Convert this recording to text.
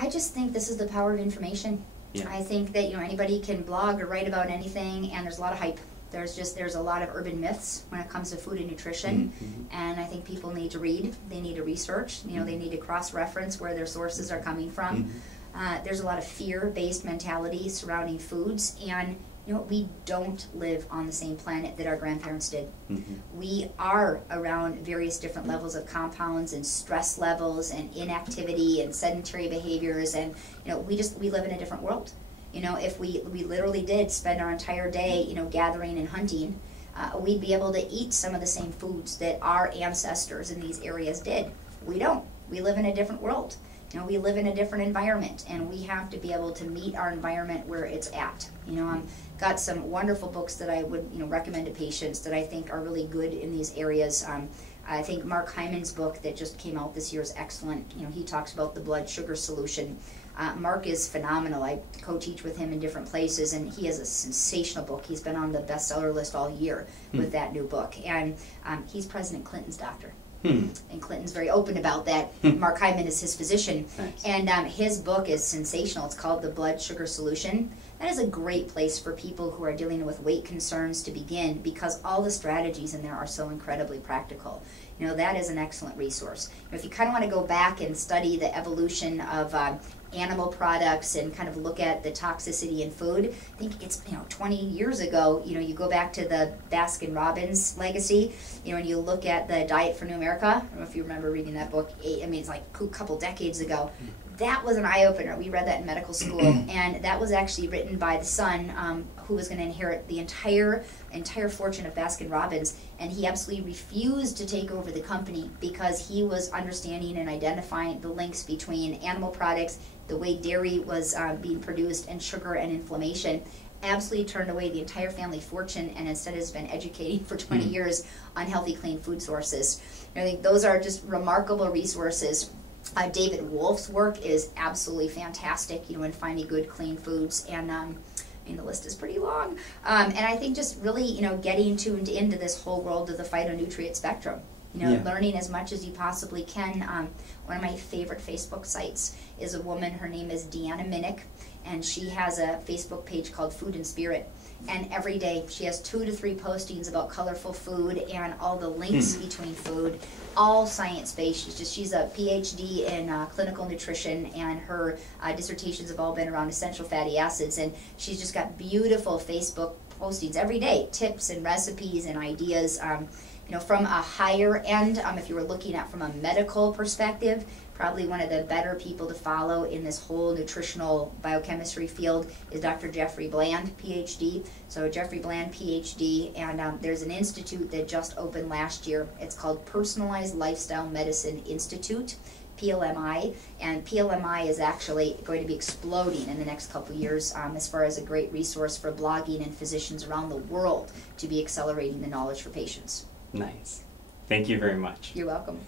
I just think this is the power of information. Yeah. I think that, you know, anybody can blog or write about anything, and there's a lot of hype. There's a lot of urban myths when it comes to food and nutrition, and I think people need to read, they need to research, you know, they need to cross-reference where their sources are coming from. There's a lot of fear-based mentality surrounding foods, and you know, we don't live on the same planet that our grandparents did. We are around various different levels of compounds and stress levels and inactivity and sedentary behaviors, and you know, we live in a different world. You know, if we literally did spend our entire day, you know, gathering and hunting, we'd be able to eat some of the same foods that our ancestors in these areas did. We don't. We live in a different world. You know, we live in a different environment, and we have to be able to meet our environment where it's at. You know, I've got some wonderful books that I would, you know, recommend to patients that I think are really good in these areas. I think Mark Hyman's book that just came out this year is excellent. You know, he talks about the blood sugar solution. Mark is phenomenal. I co-teach with him in different places, and he has a sensational book. He's been on the bestseller list all year with that new book, and he's President Clinton's doctor. And Clinton's very open about that. Mark Hyman is his physician. Nice. And his book is sensational. It's called The Blood Sugar Solution. That is a great place for people who are dealing with weight concerns to begin, because all the strategies in there are so incredibly practical. You know, that is an excellent resource. You know, if you kind of want to go back and study the evolution of animal products and kind of look at the toxicity in food, I think it's, you know, 20 years ago, you know, you go back to the Baskin-Robbins legacy, you know, and you look at the Diet for New America. I don't know if you remember reading that book. I mean, it's like a couple decades ago. That was an eye-opener. We read that in medical school, and that was actually written by the son who was going to inherit the entire fortune of Baskin-Robbins, and he absolutely refused to take over the company because he was understanding and identifying the links between animal products, the way dairy was being produced, and sugar and inflammation. Absolutely turned away the entire family fortune, and instead has been educating for 20 years on healthy, clean food sources. And I think those are just remarkable resources. David Wolf's work is absolutely fantastic, you know, in finding good, clean foods, and I mean, the list is pretty long. And I think just really, you know, getting tuned into this whole world of the phytonutrient spectrum. You know, learning as much as you possibly can. One of my favorite Facebook sites is a woman, her name is Deanna Minnick, and she has a Facebook page called Food and Spirit. And every day she has 2 to 3 postings about colorful food and all the links between food, all science-based. She's a PhD in clinical nutrition, and her dissertations have all been around essential fatty acids. And she's just got beautiful Facebook postings every day, tips and recipes and ideas. You know, from a higher end, if you were looking at from a medical perspective, probably one of the better people to follow in this whole nutritional biochemistry field is Dr. Jeffrey Bland, PhD. So Jeffrey Bland, PhD, and there's an institute that just opened last year. It's called Personalized Lifestyle Medicine Institute, PLMI, and PLMI is actually going to be exploding in the next couple years as far as a great resource for blogging and physicians around the world to be accelerating the knowledge for patients. Nice. Thank you very much. You're welcome.